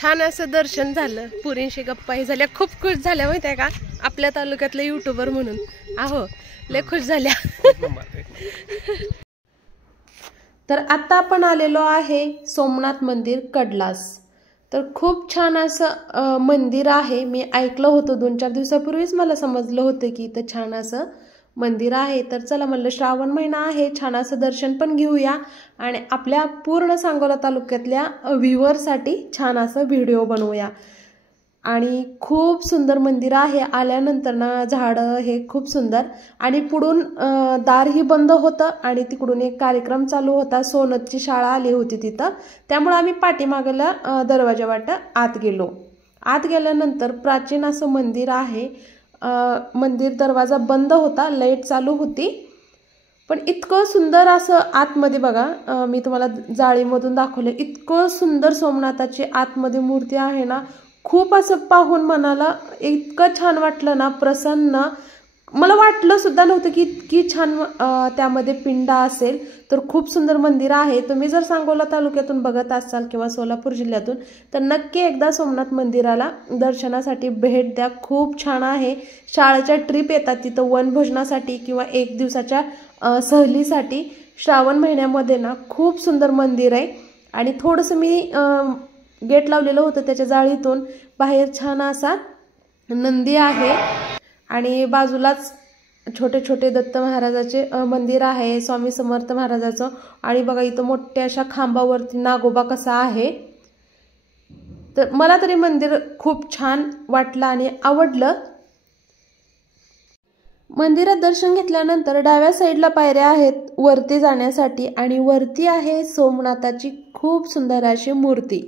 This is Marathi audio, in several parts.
छान असं दर्शन झालं, पुरींशी गप्पाही झाल्या, खूप खुश झाल्या माहिती आहे का, आपल्या तालुक्यातले युट्यूबर म्हणून आहो लय खुश झाल्या. तर आता आपण आलेलो आहे सोमनाथ मंदिर कडलास. तर खूप छान असं मंदिर आहे. मी ऐकलं होतं 2-4 दिवसापूर्वीच मला समजलं होतं की इथं छान असं मंदिर आहे. तर चला म्हणलं श्रावण महिना आहे, छान असं दर्शन पण घेऊया आणि आपल्या पूर्ण सांगोला तालुक्यातल्या व्ह्यूअरसाठी छान असं व्हिडिओ बनवूया. आणि खूप सुंदर मंदिर आहे. आल्यानंतर ना झाडं हे खूप सुंदर आणि पुढून दारही बंद होतं आणि तिकडून एक कार्यक्रम चालू होता. सोनतची शाळा आली होती तिथं, त्यामुळे आम्ही पाठीमागेला दरवाजा वाट आत गेलो. आत गेल्यानंतर प्राचीन असं मंदिर आहे. मंदिर दरवाजा बंद होता, लाईट चालू होती, पण इतकं सुंदर असं आतमध्ये बघा, मी तुम्हाला जाळीमधून दाखवले, इतकं सुंदर सोमनाथाची आतमध्ये मूर्ती आहे ना. खूप असं पाहून मनाला इतकं छान वाटलं ना, प्रसन्न. मला वाटलं सुद्धा नव्हतं की इतकी छान त्यामध्ये पिंड असेल. तर खूप सुंदर मंदिर आहे. तुम्ही जर सांगोला तालुक्यातून बघत असाल किंवा सोलापूर जिल्ह्यातून तर नक्की एकदा सोमनाथ मंदिराला दर्शनासाठी भेट द्या. खूप छान आहे. शाळेच्या ट्रिप येतात तिथं वनभोजनासाठी किंवा 1 दिवसाच्या सहलीसाठी. श्रावण महिन्यामध्ये ना खूप सुंदर मंदिर आहे. आणि थोडंसं मी गेट लावलेलं होतं त्याच्या जाळीतून बाहेर छान असा नंदी आहे आणि बाजूलाच छोटे छोटे दत्त महाराजाचे मंदिर आहे, स्वामी समर्थ महाराजाचं. आणि बघा इथं मोठ्या अशा खांबावरती नागोबा कसा आहे. तर मला तरी मंदिर खूप छान वाटलं आणि आवडलं. मंदिरात दर्शन घेतल्यानंतर डाव्या साईडला पायऱ्या आहेत वरती जाण्यासाठी आणि वरती आहे सोमनाथाची खूप सुंदर अशी मूर्ती.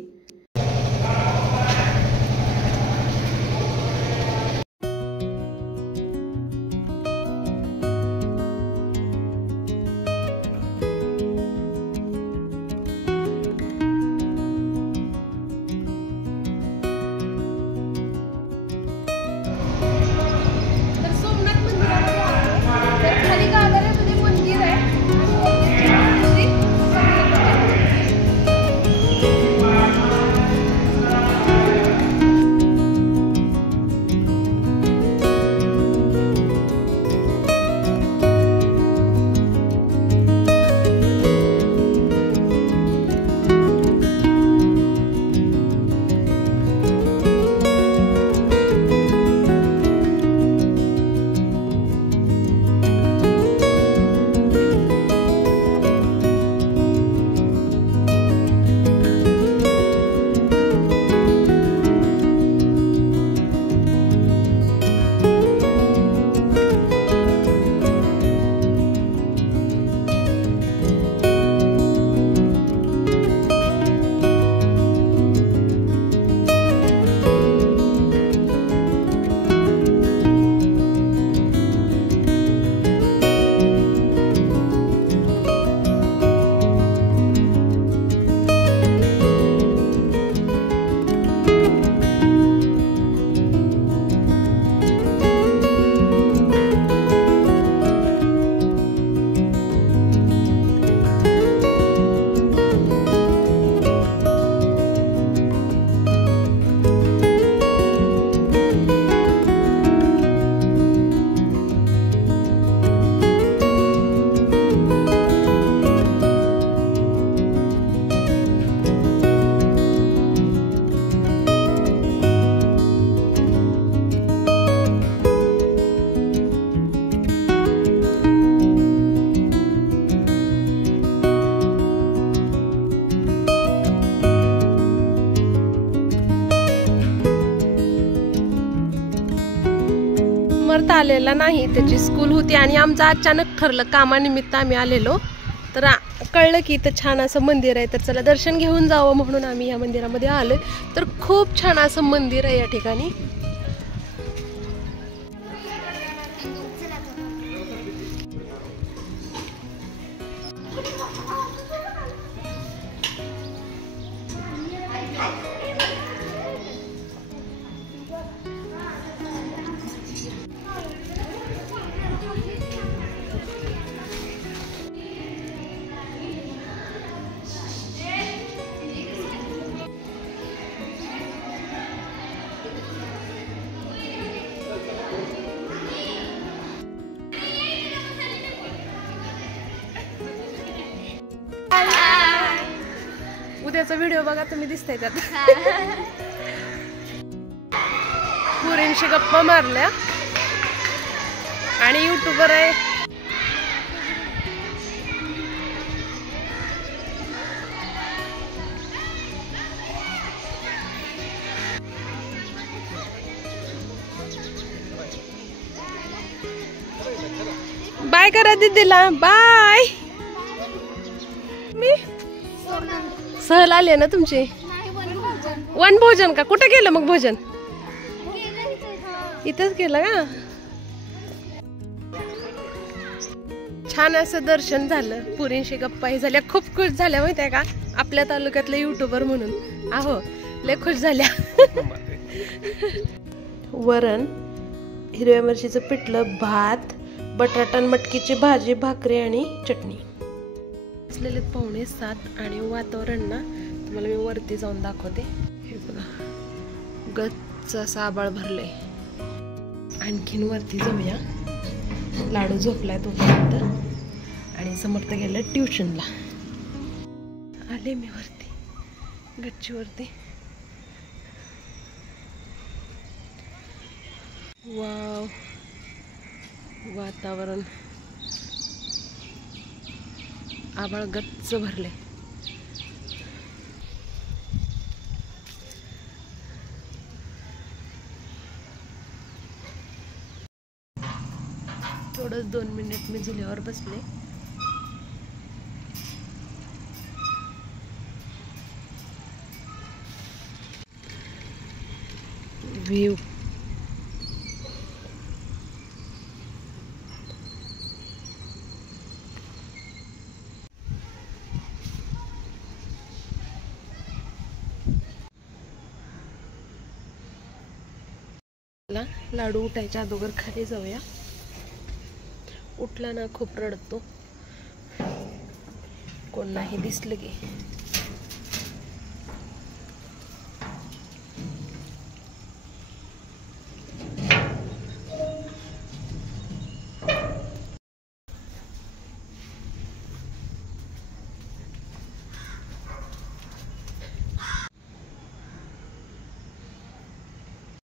समर्थ आलेला नाही, त्याची स्कूल होती आणि आमचं अचानक ठरलं कामानिमित्त आम्ही आलेलो. तर कळलं की इथं छान असं मंदिर आहे, तर चला दर्शन घेऊन जावं म्हणून आम्ही या मंदिरामध्ये आलोय. तर खूप छान असं मंदिर आहे या ठिकाणी. पूजेचा व्हिडिओ बघा तुम्ही दिसताय त्यात. पुरींशी गप्पा मारल्या आणि युट्यूबर आहे. बाय करा दीदीला. बाय. मी सहल आले ना तुमची. वनभोजन का? कुठे केलं मग भोजन? इथंच केलं का? छान असं दर्शन झालं. पुरींशी गप्पाही झाल्या. खूप खुश झाल्या माहितीये का, आपल्या तालुक्यातले युट्यूबर म्हणून. आहो लय खुश झाल्या. वरण, हिरव्या मिरचीचं पिठलं, भात, बटाटा आणि मटकीची भाजी, भाकरी आणि चटणी. असलेले 6:45 आणि वातावरण ना तुम्हाला मी वरती जाऊन दाखवते. हे बघा, गच्च असं आभाळ भरले. आणखीन वरती जाऊया. लाडू झोपलाय तोपर्यंत आणि समर्थ गेलं ट्युशनला. आले मी वरती, गच्चीवरती. वाव, वातावरण आभाळ गच्च भरले. थोडंच 2 मिनिट मी झुल्यावर बसले. व्ह्यू लाडू उठायच्या अगोदर खाली जाऊया. उठला ना खूप रडतो. कोण नाही दिसलं की